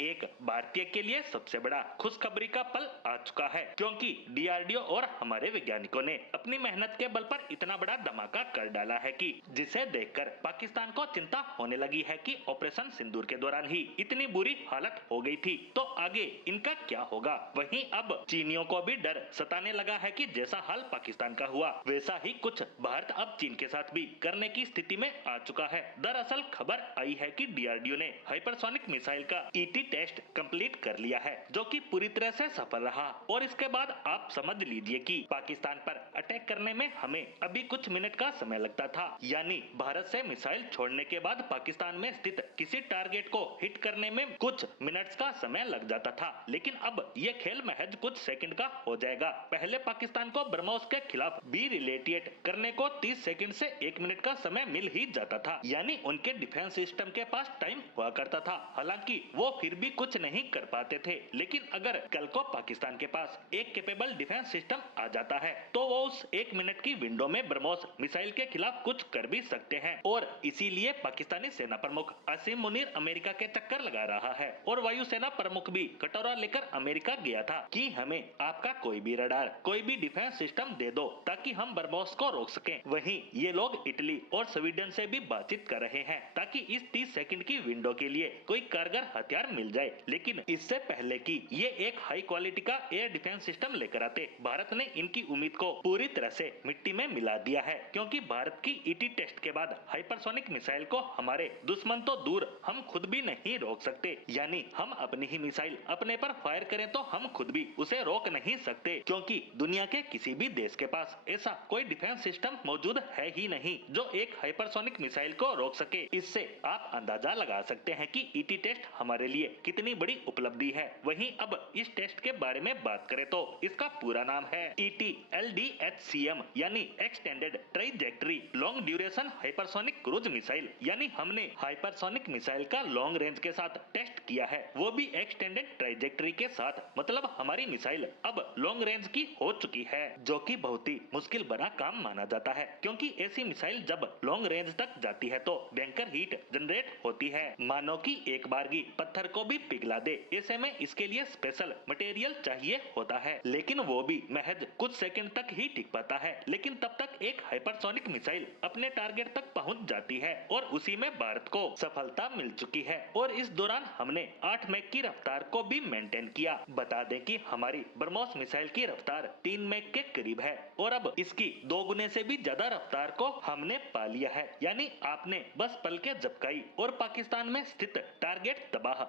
एक भारतीय के लिए सबसे बड़ा खुशखबरी का पल आ चुका है, क्योंकि डीआरडीओ और हमारे वैज्ञानिकों ने अपनी मेहनत के बल पर इतना बड़ा धमाका कर डाला है कि जिसे देखकर पाकिस्तान को चिंता होने लगी है कि ऑपरेशन सिंदूर के दौरान ही इतनी बुरी हालत हो गई थी, तो आगे इनका क्या होगा। वहीं अब चीनियों को भी डर सताने लगा है कि जैसा हाल पाकिस्तान का हुआ वैसा ही कुछ भारत अब चीन के साथ भी करने की स्थिति में आ चुका है। दरअसल खबर आई है कि डीआरडीओ ने हाइपरसोनिक मिसाइल का ईटी टेस्ट कंप्लीट कर लिया है, जो कि पूरी तरह से सफल रहा। और इसके बाद आप समझ लीजिए कि पाकिस्तान पर अटैक करने में हमें अभी कुछ मिनट का समय लगता था, यानी भारत से मिसाइल छोड़ने के बाद पाकिस्तान में स्थित किसी टारगेट को हिट करने में कुछ मिनट्स का समय लग जाता था, लेकिन अब ये खेल महज कुछ सेकंड का हो जाएगा। पहले पाकिस्तान को ब्रह्मोस के खिलाफ भी रिलेटिएट करने को 30 सेकंड से 1 मिनट का समय मिल ही जाता था, यानी उनके डिफेंस सिस्टम के पास टाइम हुआ करता था। हालांकि वो फिर भी कुछ नहीं कर पाते थे, लेकिन अगर कल को पाकिस्तान के पास एक कैपेबल डिफेंस सिस्टम आ जाता है तो वो उस 1 मिनट की विंडो में ब्रह्मोस मिसाइल के खिलाफ कुछ कर भी सकते हैं। और इसीलिए पाकिस्तानी सेना प्रमुख आसिम मुनीर अमेरिका के चक्कर लगा रहा है और वायुसेना प्रमुख भी कटोरा लेकर अमेरिका गया था कि हमें आपका कोई भी रडार, कोई भी डिफेंस सिस्टम दे दो ताकि हम ब्रह्मोस को रोक सकें। वहीं ये लोग इटली और स्वीडन से भी बातचीत कर रहे हैं ताकि इस 30 सेकंड की विंडो के लिए कोई कारगर हथियार मिल जाए। लेकिन इससे पहले कि ये एक हाई क्वालिटी का एयर डिफेंस सिस्टम लेकर आते, भारत ने इनकी उम्मीद को पूरी तरह से मिट्टी में मिला दिया है, क्योंकि भारत की ईटी टेस्ट के बाद हाइपरसोनिक मिसाइल को हमारे दुश्मन तो दूर हम खुद भी नहीं रोक सकते। यानी हम अपनी ही मिसाइल अपने पर फायर करें तो हम खुद भी उसे रोक नहीं सकते, क्योंकि दुनिया के किसी भी देश के पास ऐसा कोई डिफेंस सिस्टम मौजूद है ही नहीं जो एक हाइपरसोनिक मिसाइल को रोक सके। इससे आप अंदाजा लगा सकते हैं कि ईटी टेस्ट हमारे लिए कितनी बड़ी उपलब्धि है। वहीं अब इस टेस्ट के बारे में बात करें तो इसका पूरा नाम है ETLDHCM, यानी extended trajectory long duration hypersonic cruise missile. यानी हमने हाइपरसोनिक मिसाइल का लॉन्ग रेंज के साथ टेस्ट किया है, वो भी एक्सटेंडेड ट्राइजेक्टरी के साथ। मतलब हमारी मिसाइल अब लॉन्ग रेंज की हो चुकी है, जो कि बहुत ही मुश्किल बना काम माना जाता है, क्योंकि ऐसी मिसाइल जब लॉन्ग रेंज तक जाती है तो भयंकर हीट जनरेट होती है, मानो कि एक बारगी पत्थर को भी पिघला दे। ऐसे में इसके लिए स्पेशल मटेरियल चाहिए होता है, लेकिन वो भी महज कुछ सेकंड तक ही टिक पाता है। लेकिन तब तक एक हाइपरसोनिक मिसाइल अपने टारगेट तक पहुंच जाती है और उसी में भारत को सफलता मिल चुकी है। और इस दौरान हमने 8 मैक की रफ्तार को भी मेंटेन किया। बता दें कि हमारी ब्रह्मोस मिसाइल की रफ्तार 3 मैक के करीब है और अब इसकी 2 गुने से भी ज्यादा रफ्तार को हमने पा लिया है। यानी आपने बस पल के झपकाई और पाकिस्तान में स्थित टारगेट तबाह।